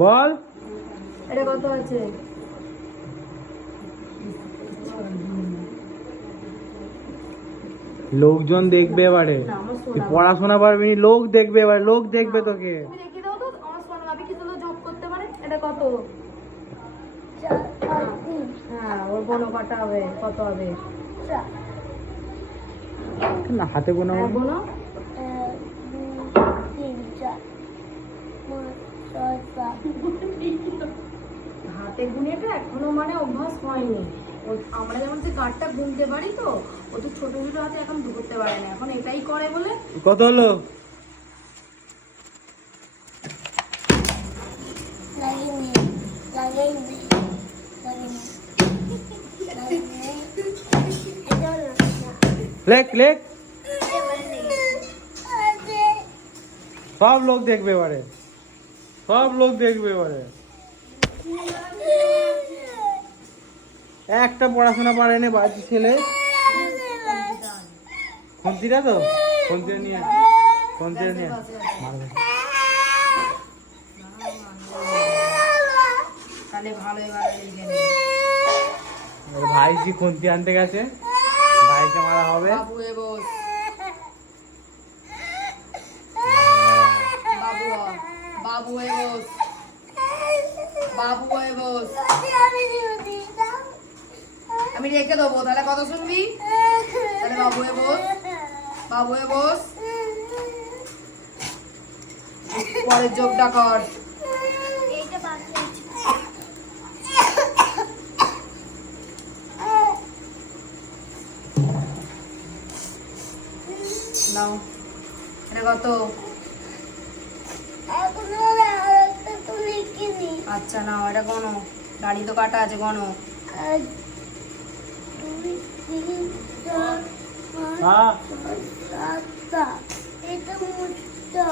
বল। এটা কত আছে? লোকজন দেখবে এবারে। তুই পড়াশোনা পারবি লোক দেখবে এবারে লোক দেখবে তোকে। তুমি দেখিয়ে দাও তো আমার সোনা ভাবি কি তোলো যোগ করতে পারে? এটা কত? হ্যাঁ ওর হবে? কত হবে? না হাতে কোনো বোনো হাতে গুনেটা এখনও মানে অভ্যাস হয়নি। আমরা যেমন যে কাঠটা গুনতে পারি তো ও তো ছোট ছোট হাতে এখন করতে পারে না। এখন এটাই করে বলে কত হলো? লেখ লেখ। সব লোক দেখবে এবারে। সব লোক দেখবে এবারে। একটা পড়াশোনা পারেনি বাড়ির ছেলে। খুন্তিটা তো? খুন্তিটা নিয়ে খুন্তিটা নিয়ে মারবে। নে। ওর খুন্তি আনতে গেছে। ভাইকে মারা হবে বাবু এ বস বাবু আ। বাবু এ বস বাবু এ বস আমি রেখে দেবো, তাহলে কত শুনবি? তাহলে বাবু এ বস বাবু এ বস পরের যোগটা কর। নাও। এটা কত? আচ্ছা না এটা গণ। গাড়ি তো কাটা আছে গণ। হ্যাঁ। এটা